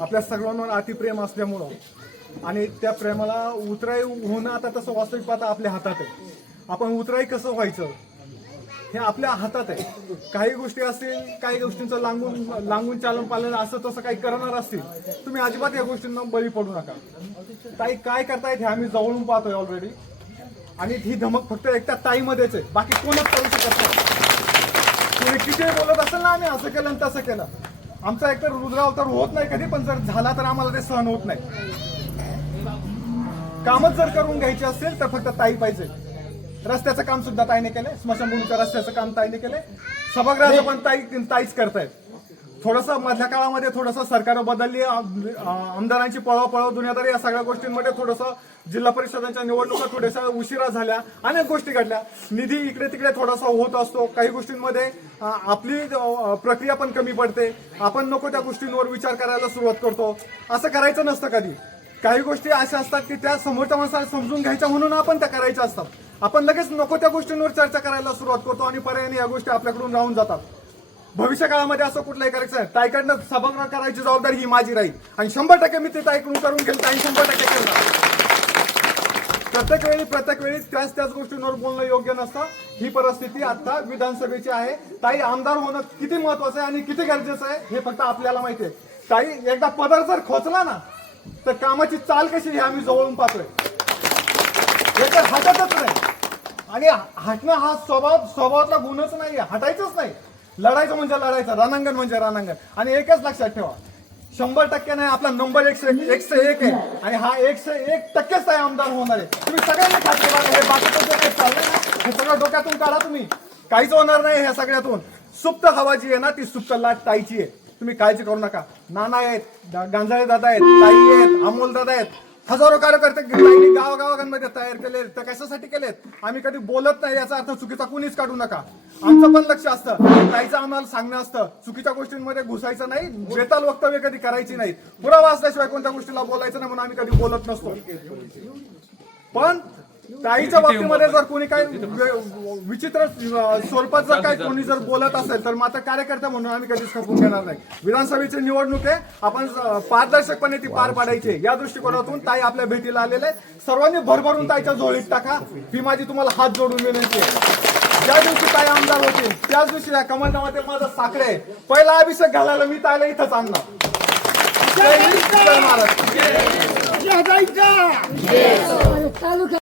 आपल्या सर्वांवर अतिप्रेम असल्यामुळं. आणि त्या प्रेमाला उतराई होणं आता तसं वास्तविक पाहता आपल्या हातात आहे. आपण उतराई कसं व्हायचं? हे आपल्या हातात आहे. काही गोष्टी असतील काही गोष्टींचं लांबून लांबून चालून पालन असं तसं काही करणार असतील तुम्ही अजिबात या गोष्टींना बळी पडू नका. ताई काय करतायत हे आम्ही जवळून पाहतोय ऑलरेडी आणि ही धमक फक्त एक त्या ताईमध्येच आहे. बाकी कोणच करू शकत नाही. तुम्ही किती बोलत असेल ना आम्ही असं केलं आणि तसं केलं. आमचा एकतर रुद्रावतार होत नाही कधी पण जर झाला तर आम्हाला ते सहन होत नाही. कामच जर करून घ्यायचे असेल तर फक्त ताई पाहिजे. रस्त्याचं काम सुद्धा ताईने केलंय. स्मशानभूमीच्या रस्त्याचं काम ताईने केलंय. सभागृहाचं पण ताई ताईच करतायत. थोडस मधल्या काळामध्ये थोडस सरकार बदलली आमदारांची पळापळ दुनियादारी या सगळ्या गोष्टींमध्ये थोडस जिल्हा परिषदांच्या निवडणुका थोड्याशा उशिरा झाल्या अनेक गोष्टी घडल्या. निधी इकडे तिकडे थोडासा होत असतो. काही गोष्टींमध्ये आपली प्रक्रिया पण कमी पडते. आपण नको त्या गोष्टींवर विचार करायला सुरुवात करतो. असं करायचं नसतं कधी. काही गोष्टी अशा असतात की त्या समोरच्या माणसाला समजून घ्यायच्या म्हणून आपण त्या करायच्या असतात. आपण लगेच नको त्या गोष्टींवर चर्चा करायला सुरुवात करतो आणि पर्यायाने या गोष्टी आपल्याकडून राहून जातात. भविष्य काळामध्ये असं कुठलंही करायचं आहे सभागृह करायची जबाबदारी ही माझी राहील. आणि शंभर टक्के मी ते ताईकडून करून घेईल. आणि शंभर टक्के करणार प्रत्येक वेळी प्रत्येक वेळी त्याच त्याच गोष्टींवर बोलणं योग्य नसतं. ही परिस्थिती आता विधानसभेची आहे. ताई आमदार होणं किती महत्वाचं आहे आणि किती गरजेचं आहे हे फक्त आपल्याला माहिती आहे. ताई एकदा पदर जर खोचला ना तर कामाची चाल कशी हे आम्ही जवळून पाहतोय. हे तर हटतच नाही. आणि हटणं हा स्वभाव स्वभावातला गुणच नाही हटायचंच नाही. लढायचं म्हणजे लढायचं रणांगण म्हणजे रणांगण. आणि एकच लक्षात ठेवा शंभर टक्के नाही आपला नंबर एकशे एकशे एक आहे. आणि हा एकशे एक टक्केच आहे आमदार होणार आहे. तुम्ही सगळ्यांनी खात्री बघा हे बाकीचं जे काही चाललंय ना हे सगळं डोक्यातून काढा तुम्ही. काहीच होणार नाही ह्या सगळ्यातून. सुप्त हवा जी आहे ना ती सुप्त लाट ताईची आहे. तुम्ही काळजी करू नका. नाना आहेत गांजाळे दादा आहेत ताई आहेत अमोल दादा आहेत. हजारो कार्यकर्ते गावागावांमध्ये तयार केले तर कशासाठी केलेत? आम्ही कधी बोलत नाही याचा अर्थ चुकीचा कुणीच काढू नका. आमचं पण लक्ष असतं. ताईचं आम्हाला सांगणं असतं. चुकीच्या गोष्टींमध्ये घुसायचं नाही बेताल वक्तव्य कधी करायची नाही. पुरावा असल्याशिवाय कोणत्या गोष्टीला बोलायचं नाही म्हणून आम्ही कधी बोलत नसतो. पण ताईच्या बाबतीमध्ये जर कोणी काही विचित्र स्वरूपात जर काही कोणी जर बोलत असेल तर मात्र कार्यकर्ता म्हणून आम्ही कधीच खपून घेणार नाही विधानसभेची निवडणूक आहे आपण पारदर्शकपणे ती पार पाडायची. या दृष्टिकोनातून ताई आपल्या भेटीला आलेले. सर्वांनी भरभरून ताईच्या झोळीत टाका ही माझी तुम्हाला हात जोडून विनंती आहे ज्या दिवशी ताई आमदार होतील त्याच दिवशी या कमलनामाते माझं साखरे पहिला अभिषेक घालायला मी ताईला इथंच आणणार जय हिंद, जय महाराष्ट्र तालुका